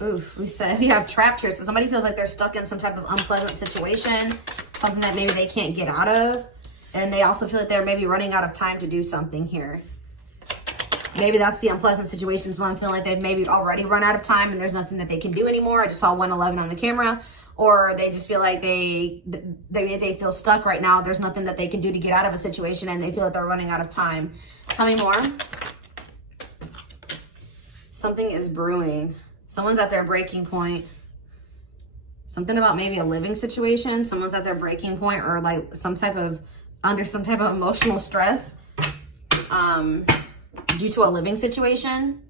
Oof, we have trapped here. So somebody feels like they're stuck in some type of unpleasant situation, something that maybe they can't get out of. And they also feel like they're maybe running out of time to do something here. Maybe that's the unpleasant situation. So I'm feeling like they've maybe already run out of time and there's nothing that they can do anymore. I just saw 111 on the camera. Or they just feel like they feel stuck right now. There's nothing that they can do to get out of a situation and they feel like they're running out of time. Tell me more. Something is brewing. Someone's at their breaking point. Something about maybe a living situation. Someone's at their breaking point or like under some type of emotional stress due to a living situation.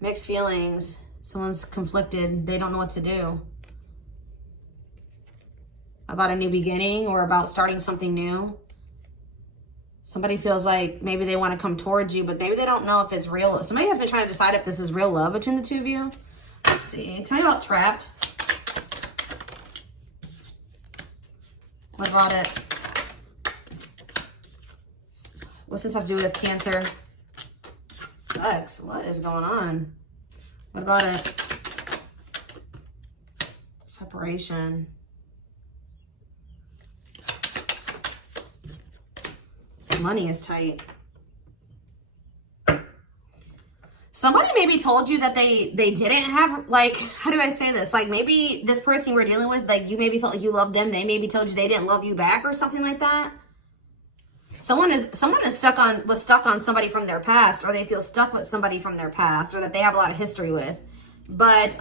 Mixed feelings. Someone's conflicted. They don't know what to do. About a new beginning or about starting something new. Somebody feels like maybe they want to come towards you, but maybe they don't know if it's real. Somebody has been trying to decide if this is real love between the two of you. Let's see. Tell me about trapped. What about it? What's this have to do with Cancer? Sex. What is going on? What about it? Separation. Money is tight. Somebody maybe told you that they didn't have, like, how do I say this? Like, maybe this person you were dealing with, like, you maybe felt like you loved them. They maybe told you they didn't love you back or something like that. Someone was stuck on somebody from their past, or they feel stuck with somebody from their past, or that they have a lot of history with. But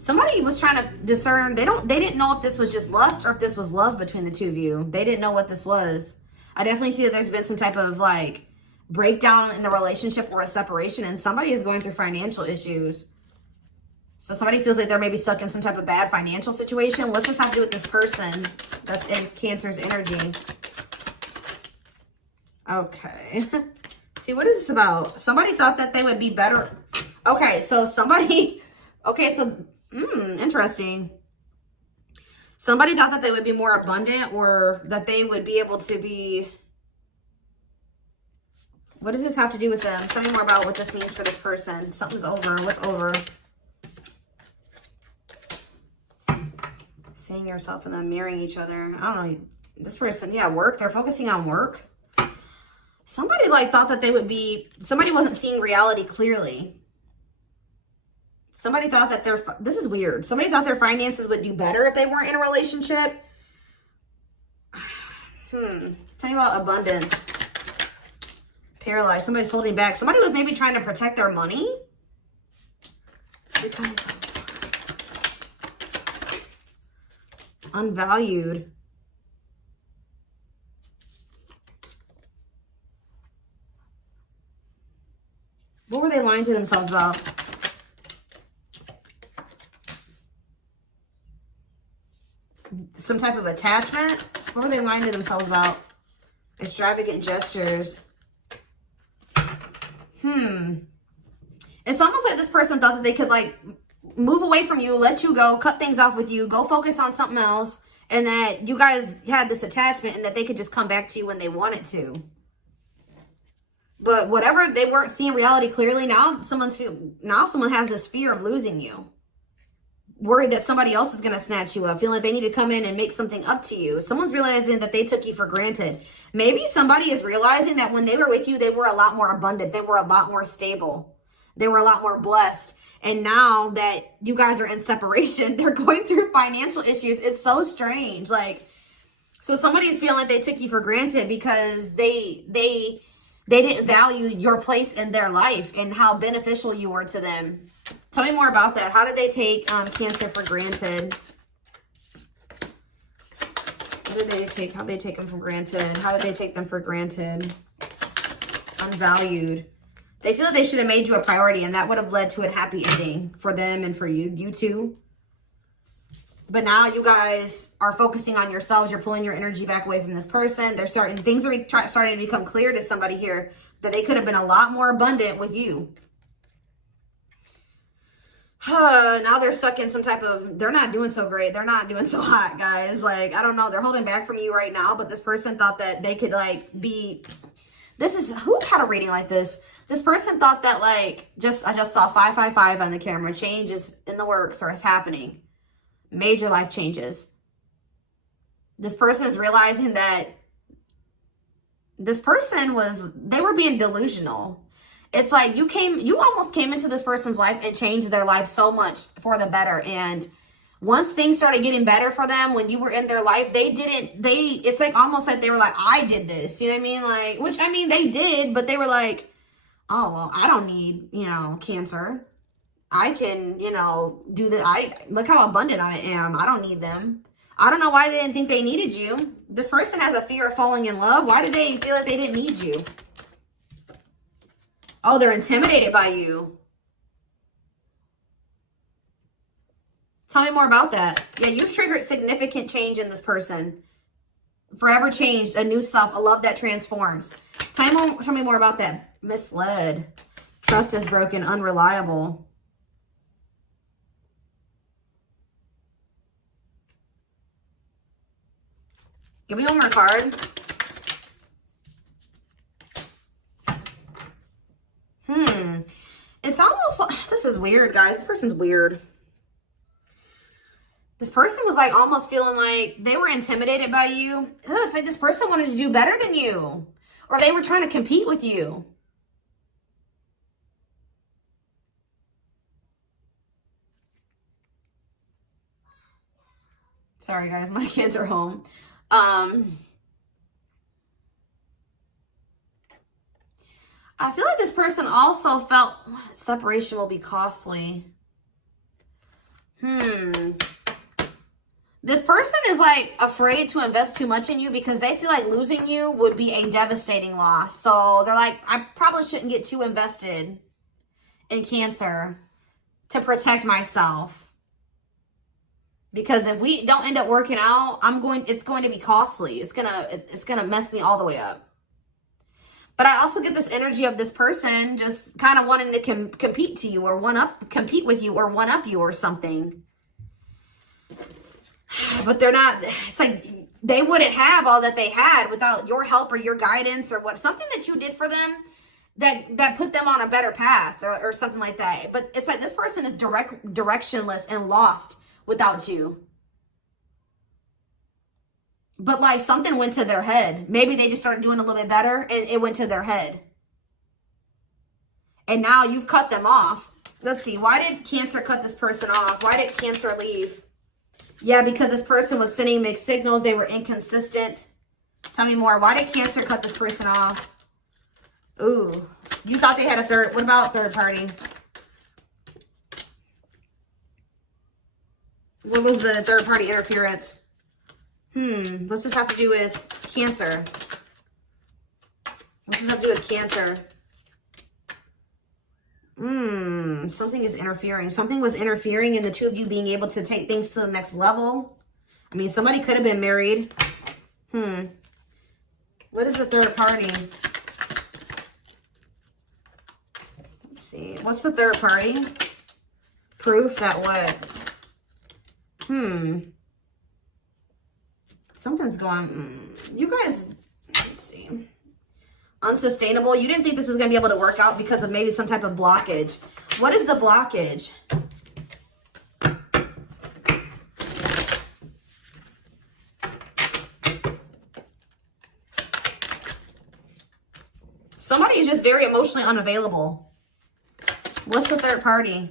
somebody was trying to discern. They didn't know if this was just lust or if this was love between the two of you. They didn't know what this was. I definitely see that there's been some type of like breakdown in the relationship or a separation, and somebody is going through financial issues. So somebody feels like they're maybe stuck in some type of bad financial situation. What's this have to do with this person that's in Cancer's energy? Okay. See, what is this about? Somebody thought that they would be better. Okay, so interesting. Somebody thought that they would be more abundant, or that they would be able to be... What does this have to do with them? Tell me more about what this means for this person. Something's over. What's over? Seeing yourself and them mirroring each other. I don't know. This person, yeah, work. They're focusing on work. Somebody like thought that they would be... Somebody wasn't seeing reality clearly. Somebody thought that this is weird. Somebody thought their finances would do better if they weren't in a relationship. Tell me about abundance. Paralyzed. Somebody's holding back. Somebody was maybe trying to protect their money. Because unvalued. What were they lying to themselves about? Some type of attachment? What were they lying to themselves about? Extravagant gestures. It's almost like this person thought that they could like move away from you, let you go, cut things off with you, go focus on something else, and that you guys had this attachment and that they could just come back to you when they wanted to. But whatever, they weren't seeing reality clearly. Now someone has this fear of losing you. Worried that somebody else is going to snatch you up, feeling like they need to come in and make something up to you. Someone's realizing that they took you for granted. Maybe somebody is realizing that when they were with you, they were a lot more abundant. They were a lot more stable. They were a lot more blessed. And now that you guys are in separation, they're going through financial issues. It's so strange. Like, so somebody's feeling like they took you for granted because they didn't value your place in their life and how beneficial you were to them. Tell me more about that. How did they take Cancer for granted? What did they take? How did they take them for granted? How did they take them for granted? Unvalued. They feel that they should have made you a priority, and that would have led to a happy ending for them and for you two. But now you guys are focusing on yourselves. You're pulling your energy back away from this person. Things are starting to become clear to somebody here that they could have been a lot more abundant with you. Now they're stuck in some type of, they're not doing so great. They're not doing so hot, guys. Like, I don't know. They're holding back from you right now, but this person thought that they could like be, who had a reading like this? This person thought that like, I just saw 555 on the camera. Change is in the works or is happening. Major life changes. This person is realizing that this person they were being delusional. It's like you almost came into this person's life and changed their life so much for the better. And once things started getting better for them, when you were in their life, it's like almost like they were like, I did this. You know what I mean? Like, which I mean, they did, but they were like, oh, well, I don't need, Cancer. I can, do that. Look how abundant I am. I don't need them. I don't know why they didn't think they needed you. This person has a fear of falling in love. Why did they feel like they didn't need you? Oh, they're intimidated by you. Tell me more about that. Yeah, you've triggered significant change in this person. Forever changed, a new self, a love that transforms. Tell me more about that. Misled. Trust is broken, unreliable. Give me one more card. It's almost like, this is weird, guys. This person's weird. This person was like almost feeling like they were intimidated by you. Ugh, it's like this person wanted to do better than you. Or they were trying to compete with you. Sorry, guys. My kids are home. I feel like this person also felt separation will be costly. This person is like afraid to invest too much in you because they feel like losing you would be a devastating loss. So they're like, I probably shouldn't get too invested in Cancer to protect myself. Because if we don't end up working out, it's going to be costly. It's gonna mess me all the way up. But I also get this energy of this person just kind of wanting to compete to you or compete with you or one up you or something. But they're not, it's like they wouldn't have all that they had without your help or your guidance or something that you did for them that put them on a better path or something like that. But it's like this person is directionless and lost without you. But like something went to their head. Maybe they just started doing a little bit better and it went to their head. And now you've cut them off. Let's see. Why did Cancer cut this person off? Why did Cancer leave? Yeah, because this person was sending mixed signals. They were inconsistent. Tell me more. Why did Cancer cut this person off? Ooh. You thought they had a third. What about third party? What was the third party interference? What's this have to do with Cancer? What's this have to do with Cancer? Something is interfering. Something was interfering in the two of you being able to take things to the next level. I mean, somebody could have been married. What is the third party? Let's see. What's the third party? Proof that what? Something's going, you guys, let's see. Unsustainable. You didn't think this was going to be able to work out because of maybe some type of blockage. What is the blockage? Somebody is just very emotionally unavailable. What's the third party?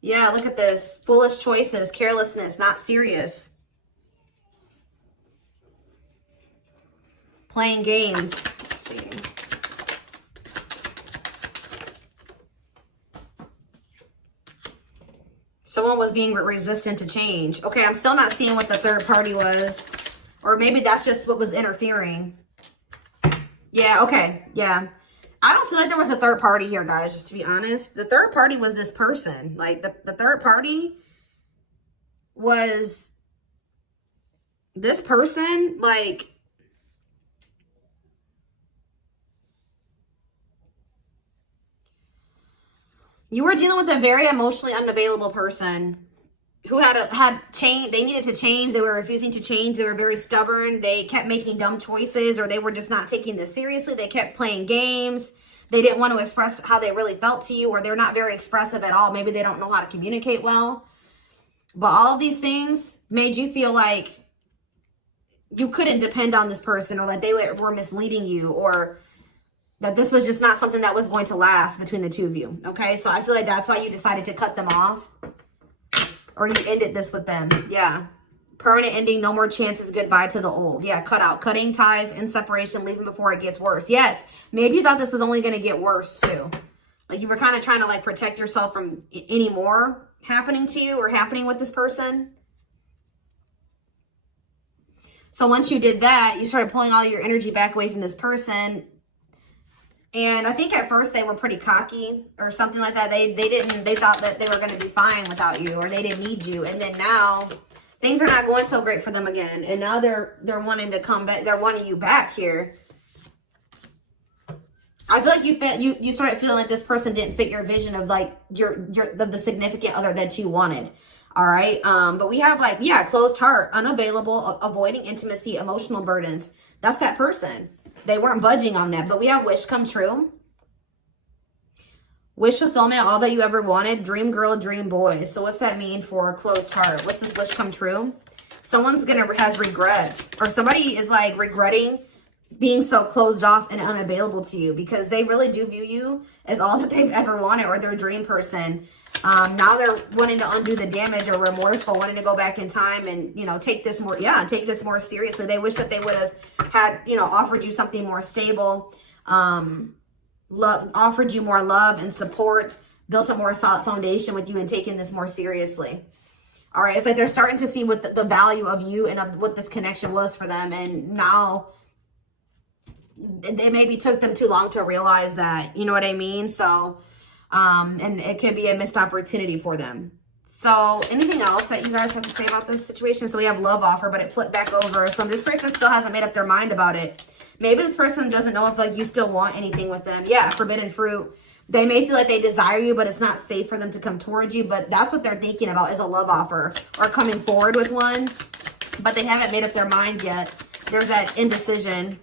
Yeah, look at this. Foolish choices, carelessness, not serious. Playing games. Let's see. Someone was being resistant to change. Okay, I'm still not seeing what the third party was. Or maybe that's just what was interfering. Yeah, okay. Yeah. I don't feel like there was a third party here, guys, just to be honest. The third party was this person. Like, the third party was this person. Like, you were dealing with a very emotionally unavailable person who had change. They needed to change. They were refusing to change. They were very stubborn. They kept making dumb choices, or they were just not taking this seriously. They kept playing games. They didn't want to express how they really felt to you, or they're not very expressive at all. Maybe they don't know how to communicate well. But all of these things made you feel like you couldn't depend on this person, or that they were misleading you, or that this was just not something that was going to last between the two of you. Okay, so I feel like that's why you decided to cut them off, or you ended this with them. Yeah. Permanent ending, no more chances, goodbye to the old. Yeah, cut out. Cutting ties in separation, leaving before it gets worse. Yes, maybe you thought this was only going to get worse too. Like you were kind of trying to like protect yourself from any more happening to you or happening with this person. So once you did that, you started pulling all your energy back away from this person. And I think at first they were pretty cocky or something like that. They thought that they were going to be fine without you, or they didn't need you. And then now things are not going so great for them again. And now they're wanting to come back. They're wanting you back here. I feel like you started feeling like this person didn't fit your vision of like the significant other that you wanted. All right. But we have like, yeah, closed heart, unavailable, avoiding intimacy, emotional burdens. That's that person. They weren't budging on that. But we have wish come true. Wish fulfillment, all that you ever wanted. Dream girl, dream boy. So what's that mean for closed heart? What's this wish come true? Someone's has regrets, or somebody is like regretting being so closed off and unavailable to you, because they really do view you as all that they've ever wanted, or their dream person. Now they're wanting to undo the damage, or remorseful, wanting to go back in time and, you know, take this more seriously. They wish that they would have had, you know, offered you something more stable, offered you more love and support, built a more solid foundation with you, and taken this more seriously. All right. It's like they're starting to see what the value of you and of what this connection was for them. And now it maybe took them too long to realize that, you know what I mean? So, and it could be a missed opportunity for them. So anything else that you guys have to say about this situation? So we have love offer, but it flipped back over. So this person still hasn't made up their mind about it. Maybe this person doesn't know if like you still want anything with them. Yeah, forbidden fruit. They may feel like they desire you, but it's not safe for them to come towards you. But that's what they're thinking about, is a love offer or coming forward with one. But they haven't made up their mind yet. There's that indecision.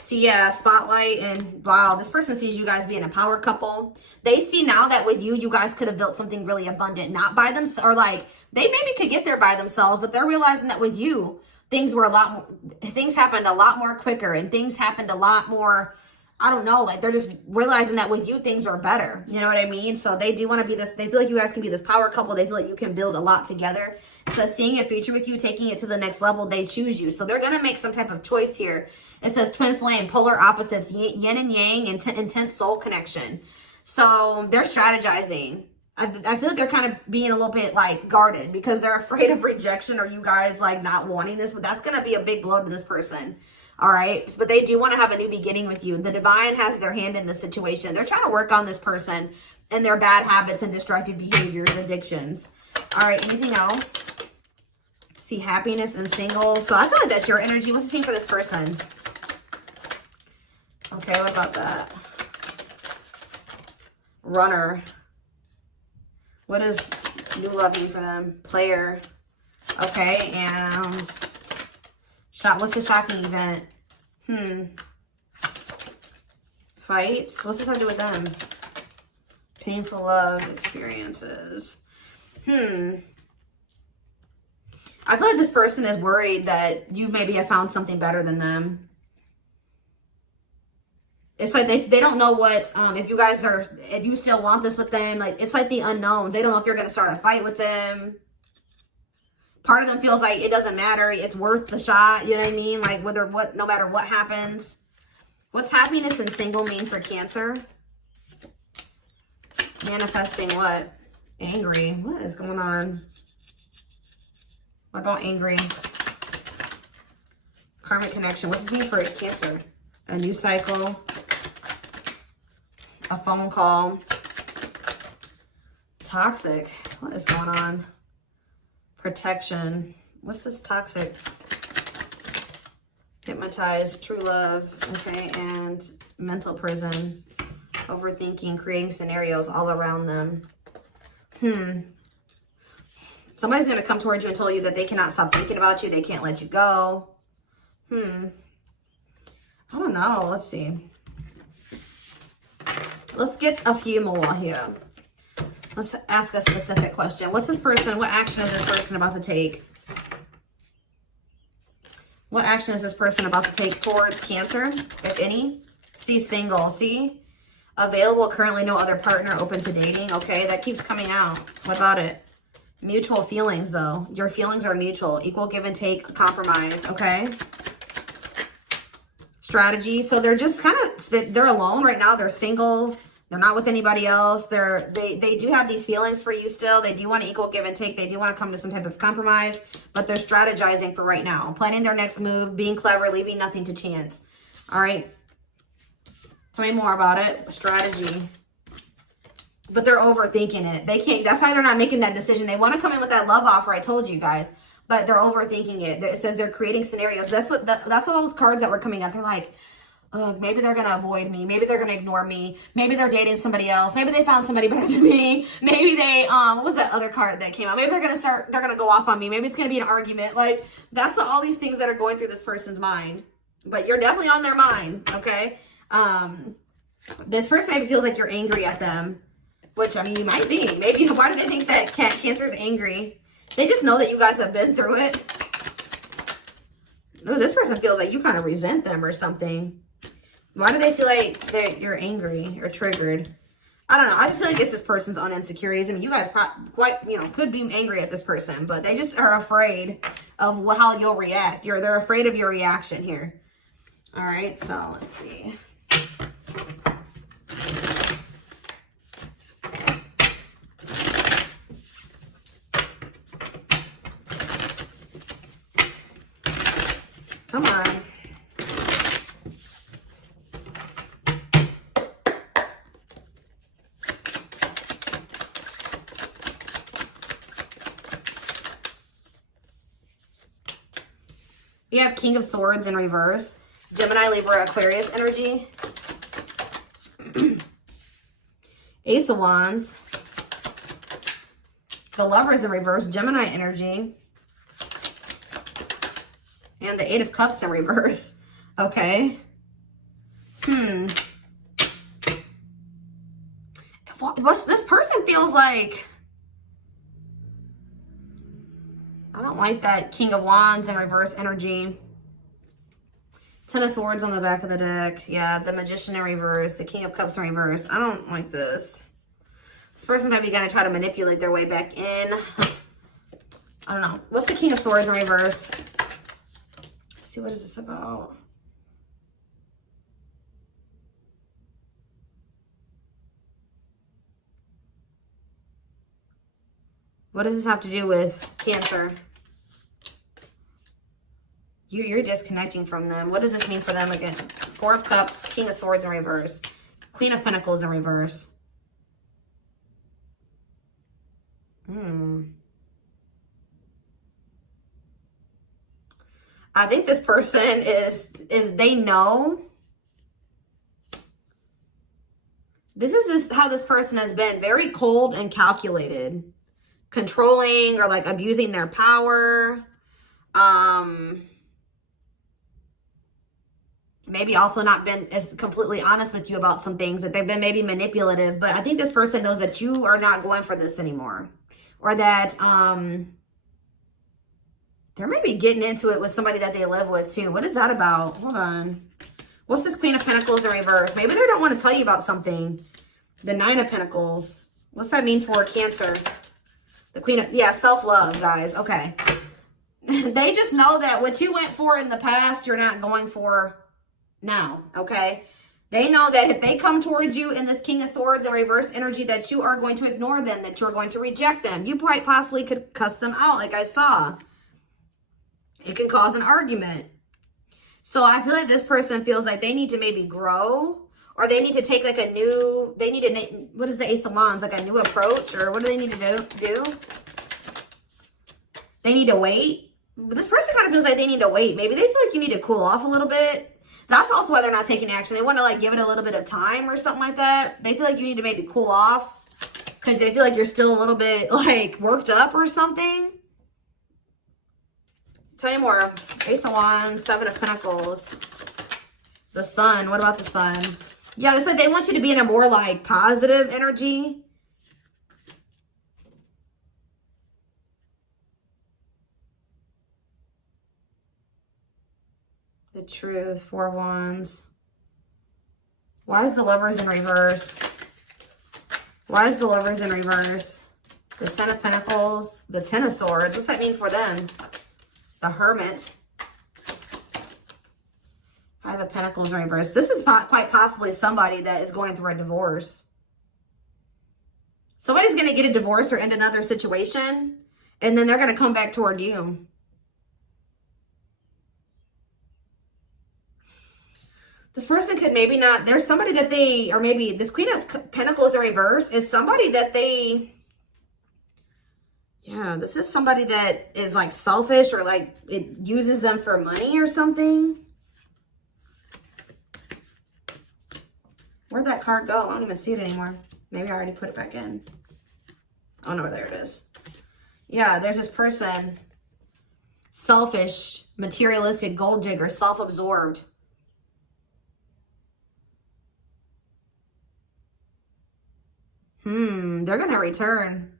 See, yeah, spotlight, and wow, this person sees you guys being a power couple. They see now that with you, you guys could have built something really abundant, not by themselves, or like they maybe could get there by themselves, but they're realizing that with you, things happened a lot more quicker, and things happened a lot more, I don't know, like they're just realizing that with you, things are better. You know what I mean? So they do want to be this, they feel like you guys can be this power couple. They feel like you can build a lot together. So seeing a future with you, taking it to the next level, they choose you. So they're going to make some type of choice here. It says twin flame, polar opposites, yin and yang, intense soul connection. So they're strategizing. I feel like they're kind of being a little bit like guarded, because they're afraid of rejection, or you guys like not wanting this. But that's going to be a big blow to this person. All right. But they do want to have a new beginning with you. The divine has their hand in this situation. They're trying to work on this person and their bad habits and destructive behaviors, addictions. All right. Anything else? See, happiness and single. So I feel like that's your energy. What's the thing for this person? Okay. What about that? Runner. What is new love mean for them? Player. Okay. And what's the shocking event? Fights. What's this have to do with them? Painful love experiences. I feel like this person is worried that you maybe have found something better than them. It's like they don't know what, if you still want this with them. Like, it's like the unknowns. They don't know if you're going to start a fight with them. Part of them feels like it doesn't matter. It's worth the shot. You know what I mean? Like no matter what happens. What's happiness and single mean for Cancer? Manifesting what? Angry. What is going on? What about angry? Karmic connection. What's this mean for Cancer? A new cycle. A phone call. Toxic. What is going on? Protection. What's this toxic? Hypnotized, true love. Okay, and mental prison. Overthinking, creating scenarios all around them. Somebody's going to come towards you and tell you that they cannot stop thinking about you. They can't let you go. I don't know. Let's see. Let's get a few more here. Let's ask a specific question. What's this person, what action is this person about to take? What action is this person about to take towards Cancer, if any? See, single. See? Available, currently no other partner, open to dating. Okay, that keeps coming out. What about it? Mutual feelings, though. Your feelings are mutual. Equal give and take, compromise. Okay? Strategy. So they're just kind of, they're alone right now. They're single. They're not with anybody else. They do have these feelings for you still. They do want to equal give and take. They do want to come to some type of compromise, but they're strategizing for right now. Planning their next move, being clever, leaving nothing to chance. All right. Tell me more about it. Strategy. But they're overthinking it. They can't, that's why they're not making that decision. They want to come in with that love offer, I told you guys, but they're overthinking it. It says they're creating scenarios. That's what those cards that were coming out. They're like, maybe they're going to avoid me. Maybe they're going to ignore me. Maybe they're dating somebody else. Maybe they found somebody better than me. Maybe they, what was that other card that came out? Maybe they're going to go off on me. Maybe it's going to be an argument. Like, that's all these things that are going through this person's mind. But you're definitely on their mind, okay? This person maybe feels like you're angry at them, which, I mean, you might be. Maybe, why do they think that Cancer is angry? They just know that you guys have been through it. Ooh, this person feels like you kind of resent them or something. Why do they feel like you're angry or triggered? I don't know. I just feel like it's this person's own insecurities. I mean, you guys could be angry at this person, but they just are afraid of how you'll react. They're afraid of your reaction here. All right, so let's see. Come on. We have King of Swords in reverse. Gemini, Libra, Aquarius energy. Ace of Wands. The Lovers in reverse. Gemini energy. And the Eight of Cups in reverse. Okay. This person feels like... I don't like that King of Wands in reverse energy. Ten of Swords on the back of the deck. Yeah, the Magician in reverse. The King of Cups in reverse. I don't like this. This person might be going to try to manipulate their way back in. I don't know. What's the King of Swords in reverse? Let's see, what is this about? What does this have to do with Cancer? You're disconnecting from them. What does this mean for them again? Four of Cups, King of Swords in reverse. Queen of Pentacles in reverse. I think this person is they know. This is how this person has been. Very cold and calculated. Controlling or like abusing their power. Maybe also not been as completely honest with you about some things, that they've been maybe manipulative, but I think this person knows that you are not going for this anymore, or that they're maybe getting into it with somebody that they live with too. What is that about? Hold on. What's this Queen of Pentacles in reverse? Maybe they don't want to tell you about something. The Nine of Pentacles. What's that mean for Cancer? The Queen of, yeah, self-love, guys. Okay. They just know that what you went for in the past, you're not going for now, okay? They know that if they come towards you in this King of Swords and reverse energy, that you are going to ignore them, that you're going to reject them. You quite possibly could cuss them out, like I saw. It can cause an argument. So I feel like this person feels like they need to maybe grow, or they need to take like a new, they need to, what is the Ace of Wands? Like a new approach, or what do they need to do? They need to wait. But this person kind of feels like they need to wait. Maybe they feel like you need to cool off a little bit. That's also why they're not taking action. They want to like give it a little bit of time or something like that. They feel like you need to maybe cool off because they feel like you're still a little bit like worked up or something. Tell you more. Ace of Wands, Seven of Pentacles. The Sun. What about the Sun? Yeah, it's like they want you to be in a more like positive energy. The Truth, 4 of Wands. Why is the Lovers in reverse? Why is the Lovers in reverse? The 10 of Pentacles, the 10 of Swords. What's that mean for them? The Hermit. 5 of Pentacles in reverse. This is quite possibly somebody that is going through a divorce. Somebody's going to get a divorce or end another situation, and then they're going to come back toward you. This person could maybe not, there's somebody that they, or maybe this Queen of Pentacles in reverse is somebody that they, yeah, this is somebody that is like selfish or like it uses them for money or something. Where'd that card go? I don't even see it anymore. Maybe I already put it back in. Oh no, there it is. Yeah, there's this person, selfish, materialistic, gold digger, self-absorbed. They're going to return.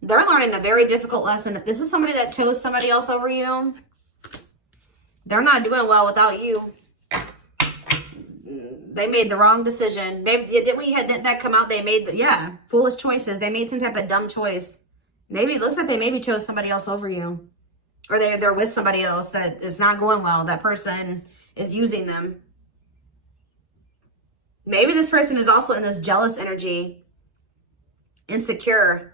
They're learning a very difficult lesson. If this is somebody that chose somebody else over you, they're not doing well without you. They made the wrong decision. Maybe didn't we had that come out? They made foolish choices. They made some type of dumb choice. Maybe it looks like they maybe chose somebody else over you, or they're with somebody else that is not going well. That person is using them. Maybe this person is also in this jealous energy, insecure.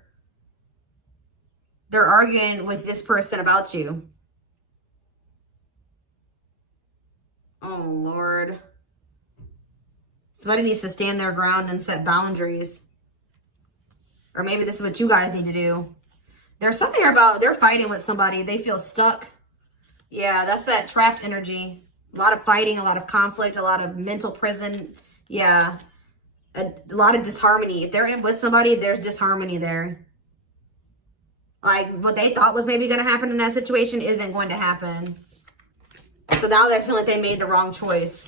They're arguing with this person about you. Oh Lord. Somebody needs to stand their ground and set boundaries. Or maybe this is what you guys need to do. There's something about, they're fighting with somebody. They feel stuck. Yeah, that's that trapped energy. A lot of fighting, a lot of conflict, a lot of mental prison. Yeah, a lot of disharmony. If they're in with somebody, there's disharmony there. Like what they thought was maybe going to happen in that situation isn't going to happen. So now they feel like they made the wrong choice.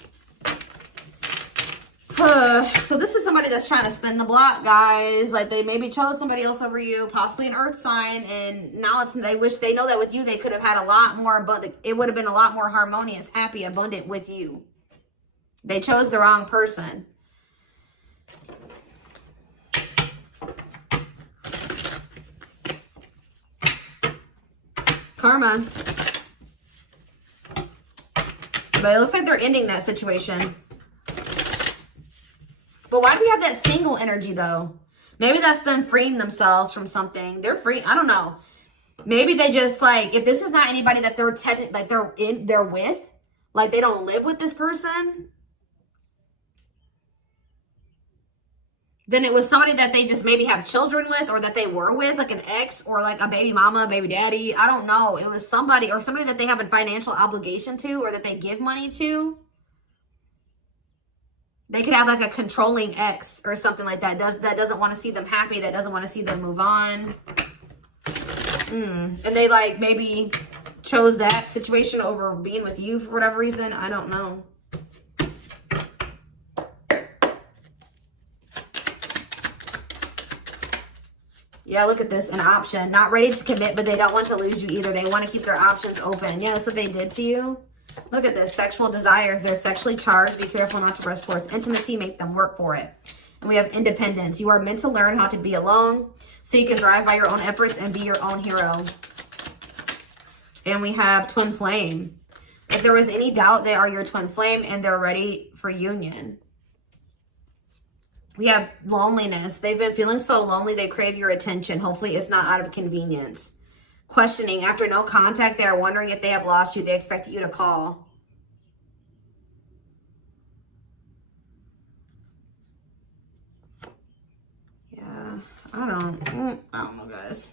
So this is somebody that's trying to spin the block, guys. Like they maybe chose somebody else over you, possibly an earth sign, and now they wish they know that with you they could have had a lot more, but it would have been a lot more harmonious, happy, abundant with you. They chose the wrong person. Karma. But it looks like they're ending that situation. But why do we have that single energy though? Maybe that's them freeing themselves from something. They're free. I don't know. Maybe they just like, if this is not anybody that they're with, like they don't live with this person, then it was somebody that they just maybe have children with, or that they were with, like an ex, or like a baby mama, baby daddy. I don't know. It was somebody, or somebody that they have a financial obligation to, or that they give money to. They could have like a controlling ex or something like that. That doesn't want to see them happy. That doesn't want to see them move on. And they like maybe chose that situation over being with you for whatever reason. I don't know. Yeah, look at this. An option. Not ready to commit, but they don't want to lose you either. They want to keep their options open. Yeah, that's what they did to you. Look at this. Sexual desires. They're sexually charged. Be careful not to rush towards intimacy. Make them work for it. And we have independence. You are meant to learn how to be alone so you can thrive by your own efforts and be your own hero. And we have twin flame. If there was any doubt, they are your twin flame and they're ready for union. We have loneliness. They've been feeling so lonely, they crave your attention. Hopefully it's not out of convenience. Questioning. After no contact, they are wondering if they have lost you. They expect you to call. Yeah, I don't know, guys.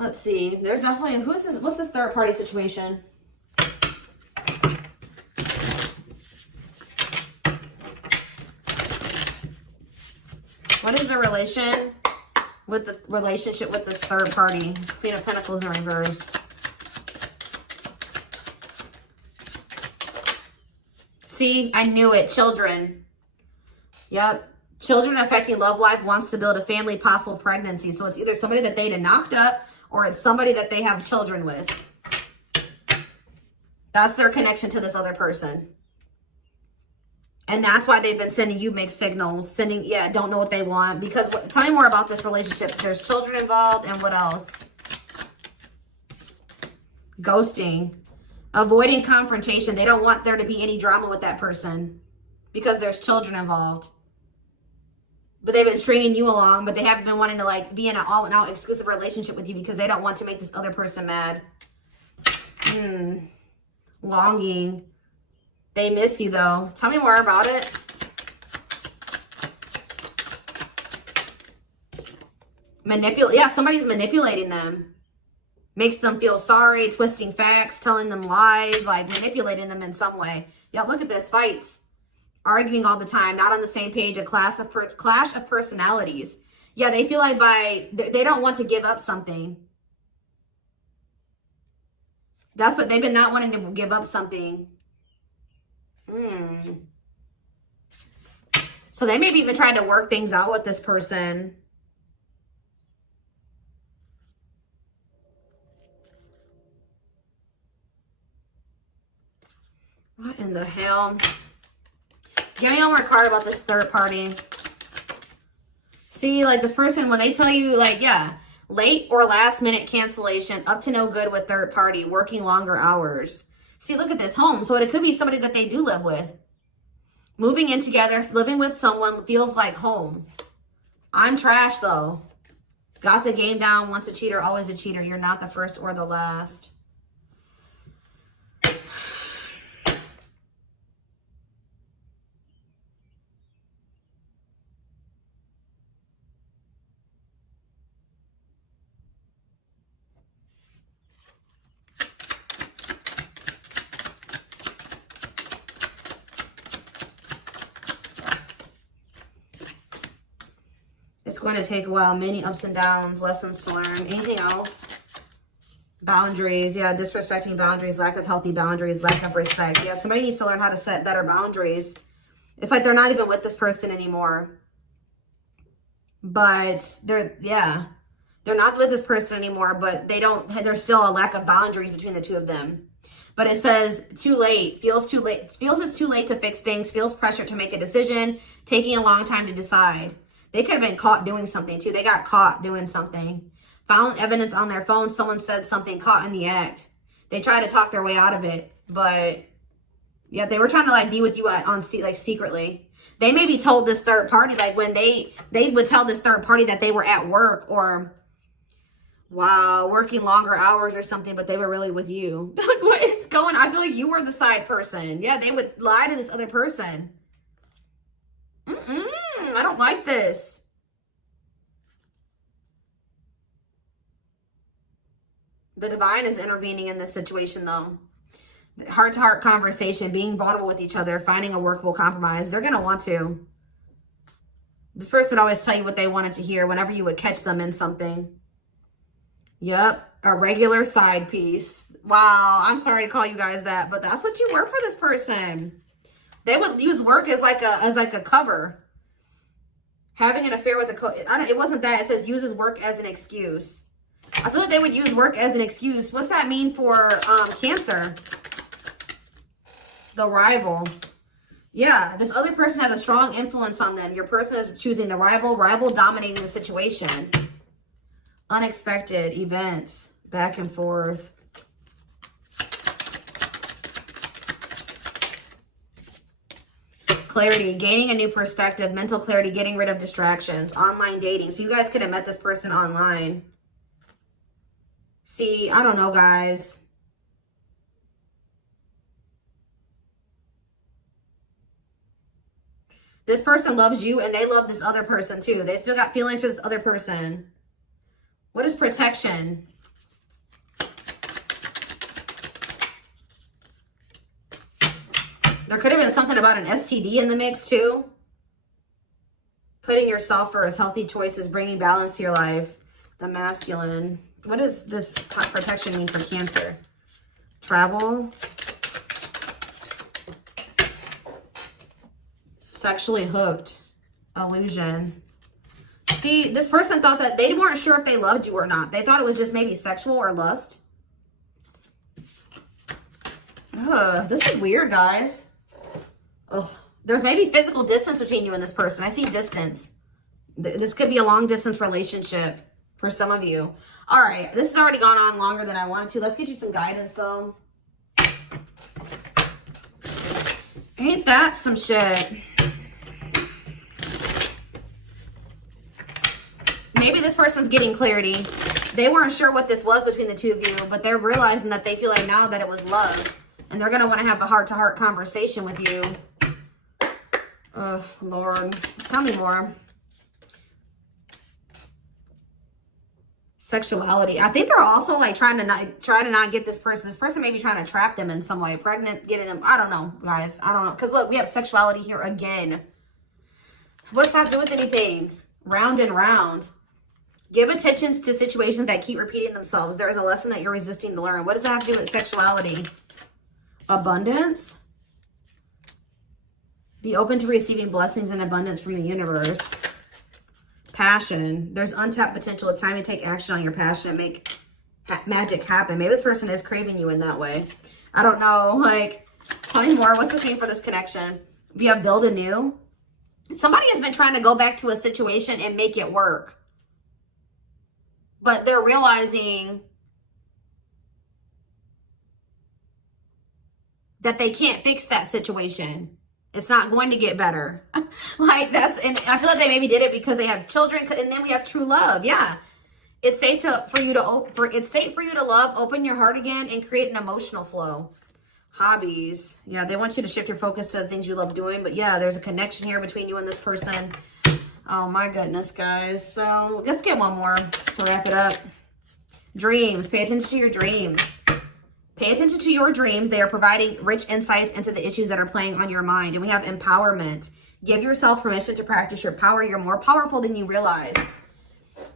Let's see. There's definitely, what's this third party situation? What is the relation with the relationship with this third party? Queen of Pentacles in reverse. See, I knew it. Children. Yep. Children affecting love life, wants to build a family, possible pregnancy. So it's either somebody that they knocked up or it's somebody that they have children with. That's their connection to this other person. And that's why they've been sending you mixed signals. Don't know what they want. Because, tell me more about this relationship. There's children involved, and what else? Ghosting. Avoiding confrontation. They don't want there to be any drama with that person. Because there's children involved. But they've been stringing you along, but they haven't been wanting to like be in an all-out exclusive relationship with you because they don't want to make this other person mad. Longing. They miss you though. Tell me more about it. Yeah, somebody's manipulating them. Makes them feel sorry, twisting facts, telling them lies, like manipulating them in some way. Yeah, look at this. Fights. Arguing all the time, not on the same page, a clash of personalities. Yeah, they feel like they don't want to give up something. That's what they've been not wanting to give up something. So they may be even trying to work things out with this person. What in the hell? Give me one more card about this third party. See, like this person, when they tell you, like, yeah, late or last minute cancellation, up to no good with third party, working longer hours. See, look at this home. So it could be somebody that they do live with. Moving in together, living with someone feels like home. I'm trash, though. Got the game down. Once a cheater, always a cheater. You're not the first or the last. It's going to take a while. Many ups and downs, lessons to learn. Anything else? Boundaries. Yeah, disrespecting boundaries, lack of healthy boundaries, lack of respect. Yeah, somebody needs to learn how to set better boundaries. It's like they're not even with this person anymore. But they're not with this person anymore, but there's still a lack of boundaries between the two of them. But it says too late, feels too late, feels it's too late to fix things, feels pressure to make a decision, taking a long time to decide. They could have been caught doing something too. They got caught doing something. Found evidence on their phone. Someone said something, caught in the act. They tried to talk their way out of it. But yeah, they were trying to like be with you like secretly. They maybe told this third party, like when they would tell this third party that they were at work or wow, working longer hours or something, but they were really with you. Like, what is going on? I feel like you were the side person. Yeah, they would lie to this other person. I don't like this. The divine is intervening in this situation, though. Heart-to-heart conversation, being vulnerable with each other, finding a workable compromise. They're going to want to. This person would always tell you what they wanted to hear whenever you would catch them in something. Yep, a regular side piece. Wow, I'm sorry to call you guys that, but that's what you were for this person. They would use work as like a cover. Having an affair with it wasn't that. It says uses work as an excuse. I feel like they would use work as an excuse. What's that mean for Cancer? The rival. Yeah, this other person has a strong influence on them. Your person is choosing the rival dominating the situation. Unexpected events, back and forth. Clarity, gaining a new perspective, mental clarity, getting rid of distractions, online dating. So you guys could have met this person online. See, I don't know, guys. This person loves you and they love this other person too. They still got feelings for this other person. What is protection? There could have been something about an STD in the mix too. Putting yourself first, healthy choices, bringing balance to your life. The masculine. What does this protection mean for Cancer? Travel. Sexually hooked. Illusion. See, this person thought that they weren't sure if they loved you or not. They thought it was just maybe sexual or lust. Ugh, this is weird, guys. Ugh. There's maybe physical distance between you and this person. I see distance. This could be a long distance relationship for some of you. All right, this has already gone on longer than I wanted to. Let's get you some guidance, though. Ain't that some shit? Maybe this person's getting clarity. They weren't sure what this was between the two of you, but they're realizing that they feel like now that it was love. And they're going to want to have a heart-to-heart conversation with you. Oh, Lord. Tell me more. Sexuality. I think they're also like trying to not get this person. This person may be trying to trap them in some way. Pregnant, getting them. I don't know, guys. I don't know. Because look, we have sexuality here again. What's that have to do with anything? Round and round. Give attention to situations that keep repeating themselves. There is a lesson that you're resisting to learn. What does that have to do with sexuality? Abundance. Be open to receiving blessings and abundance from the universe. Passion. There's untapped potential. It's time to take action on your passion and make magic happen. Maybe this person is craving you in that way. I don't know. Like, tell me more. What's this mean for this connection? We have build anew. Somebody has been trying to go back to a situation and make it work. But they're realizing that they can't fix that situation. It's not going to get better. Like that's, and I feel like they maybe did it because they have children, and then we have true love. Yeah, it's safe for you to love, open your heart again, and create an emotional flow. Hobbies. Yeah, they want you to shift your focus to the things you love doing. But yeah, there's a connection here between you and this person. Oh my goodness, guys. So let's get one more to wrap it up. Dreams. Pay attention to your dreams. Pay attention to your dreams. They are providing rich insights into the issues that are playing on your mind. And we have empowerment. Give yourself permission to practice your power. You're more powerful than you realize.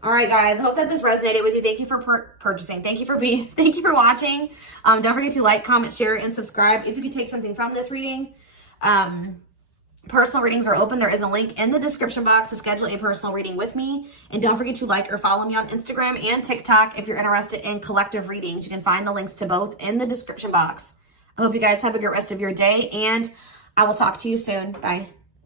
All right, guys. I hope that this resonated with you. Thank you for purchasing. Thank you for watching. Don't forget to like, comment, share, and subscribe. If you could take something from this reading, personal readings are open. There is a link in the description box to schedule a personal reading with me. And don't forget to like or follow me on Instagram and TikTok if you're interested in collective readings. You can find the links to both in the description box. I hope you guys have a good rest of your day, and I will talk to you soon. Bye.